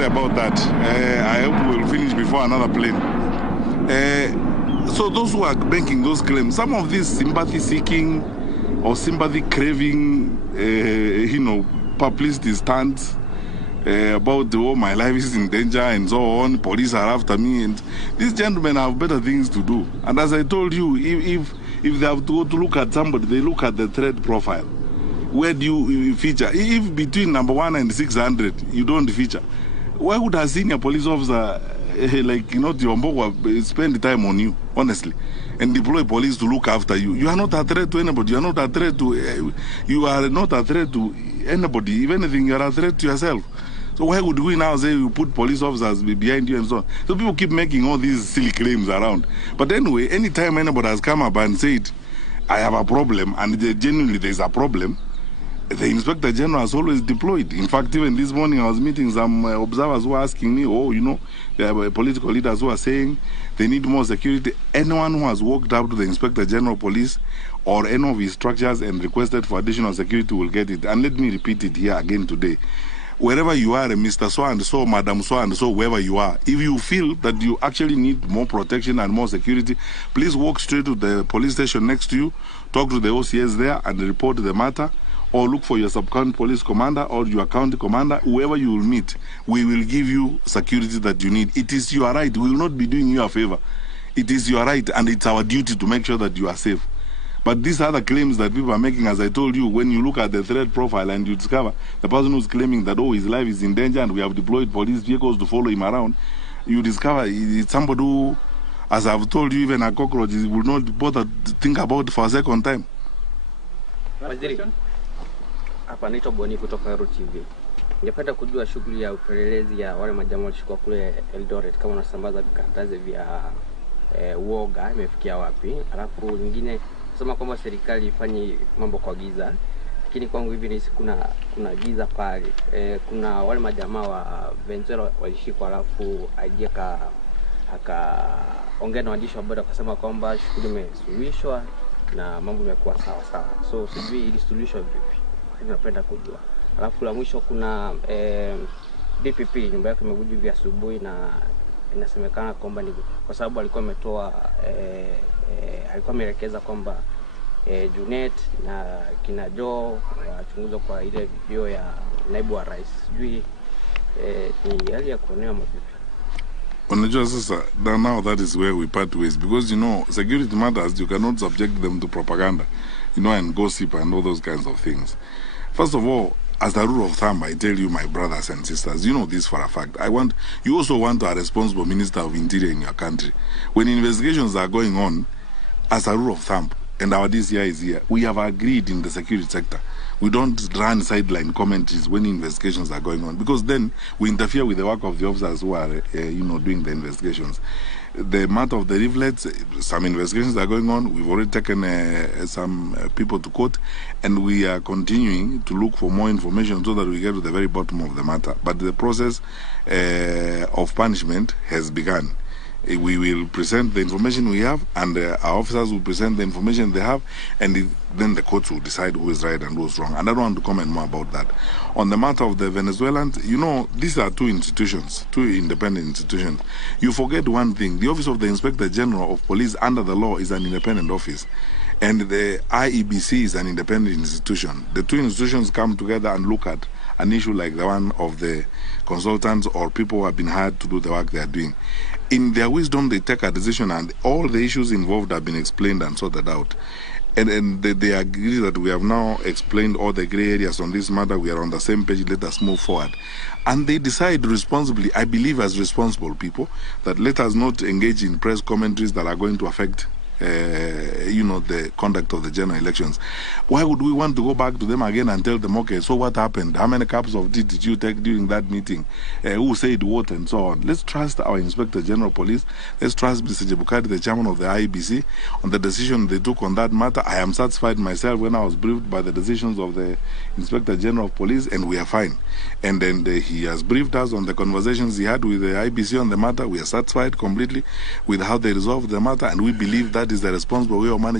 sorry about that. I hope we'll finish before another plane. So those who are making those claims, some of these sympathy-seeking or sympathy-craving, publicity stunts about my life is in danger and so on, police are after me, and these gentlemen have better things to do. And as I told you, if they have to go to look at somebody, they look at the threat profile. Where do you feature? If between number 1 and 600 you don't feature, why would a senior police officer spend time on you, honestly, and deploy police to look after you? You are not a threat to anybody. You are not a threat to anybody. If anything, you are a threat to yourself. So why would we now say you put police officers behind you and so on? So people keep making all these silly claims around. But anyway, anytime anybody has come up and said, I have a problem, and genuinely there is a problem, the Inspector General has always deployed. In fact, even this morning I was meeting some observers who were asking me, there are political leaders who are saying they need more security. Anyone who has walked up to the Inspector General Police or any of his structures and requested for additional security will get it. And let me repeat it here again today. Wherever you are, Mr. So-and-so, Madam So-and-so, wherever you are, if you feel that you actually need more protection and more security, please walk straight to the police station next to you, talk to the OCS there and report the matter, or look for your sub-county police commander or your county commander, whoever you will meet. We will give you security that you need. It is your right. We will not be doing you a favor. It is your right, and it's our duty to make sure that you are safe. But these other claims that people are making, as I told you, when you look at the threat profile and you discover the person who's claiming that, his life is in danger and we have deployed police vehicles to follow him around, you discover it's somebody who, as I've told you, even a cockroach will not bother to think about it for a second time. Hapa naitwa Boni kutoka Ruto TV. Ningependa kujua shughuli ya upelelezi ya wale majamaa walishikwa kule Eldoret, kama wanasambaza vikaratasi vya uoga imefikia wapi? Alafu nyingine sema kwamba serikali ifanye mambo kwa giza. Lakini kwangu hivi ni kuna giza pale. Kuna wale majamaa wa Venezuela walishikwa, alafu akaongea na waandishi wa habari akasema kwamba shughuli imesuluhishwa na mambo yamekuwa sawa sawa. So sijui ili suluhishwa vipi. Napenda kujua. Alafu la mwisho kuna DPP nyumba yake imevunjwa vya asubuhi, na inasemekana kwamba ni kwa sababu alikuwa ametoa alikuwa ameelekeza kwamba Junet na kina Joe wachunguzwe kwa ile video ya naibu wa rais. Sijui ni hali ya kuonea mavipi. Unajua sasa, now that is where we part ways, because security matters, you cannot subject them to propaganda, and gossip and all those kinds of things. First of all, as a rule of thumb, I tell you, my brothers and sisters, you know this for a fact. You also want a responsible Minister of Interior in your country. When investigations are going on, as a rule of thumb, and our DCI is here, we have agreed in the security sector. We don't run sideline commentaries when investigations are going on, because then we interfere with the work of the officers who are, doing the investigations. The matter of the rivulets, some investigations are going on. We've already taken some people to court, and we are continuing to look for more information so that we get to the very bottom of the matter. But the process of punishment has begun. We will present the information we have, and our officers will present the information they have, and then the courts will decide who is right and who is wrong. And I don't want to comment more about that. On the matter of the Venezuelans, these are two independent institutions. You forget one thing. The Office of the Inspector General of Police under the law is an independent office, and the IEBC is an independent institution. The two institutions come together and look at an issue like the one of the consultants or people who have been hired to do the work they are doing. In their wisdom, they take a decision, and all the issues involved have been explained and sorted out. And they agree that we have now explained all the gray areas on this matter. We are on the same page. Let us move forward. And they decide responsibly, I believe as responsible people, that let us not engage in press commentaries that are going to affect the conduct of the general elections. Why would we want to go back to them again and tell them, okay, so what happened? How many cups of tea did you take during that meeting? Who said what and so on? Let's trust our Inspector General Police. Let's trust Mr. Jebukati, the chairman of the IEBC, on the decision they took on that matter. I am satisfied myself when I was briefed by the decisions of the Inspector General of Police, and we are fine. And then he has briefed us on the conversations he had with the IEBC on the matter. We are satisfied completely with how they resolved the matter, and we believe that is the responsible way of managing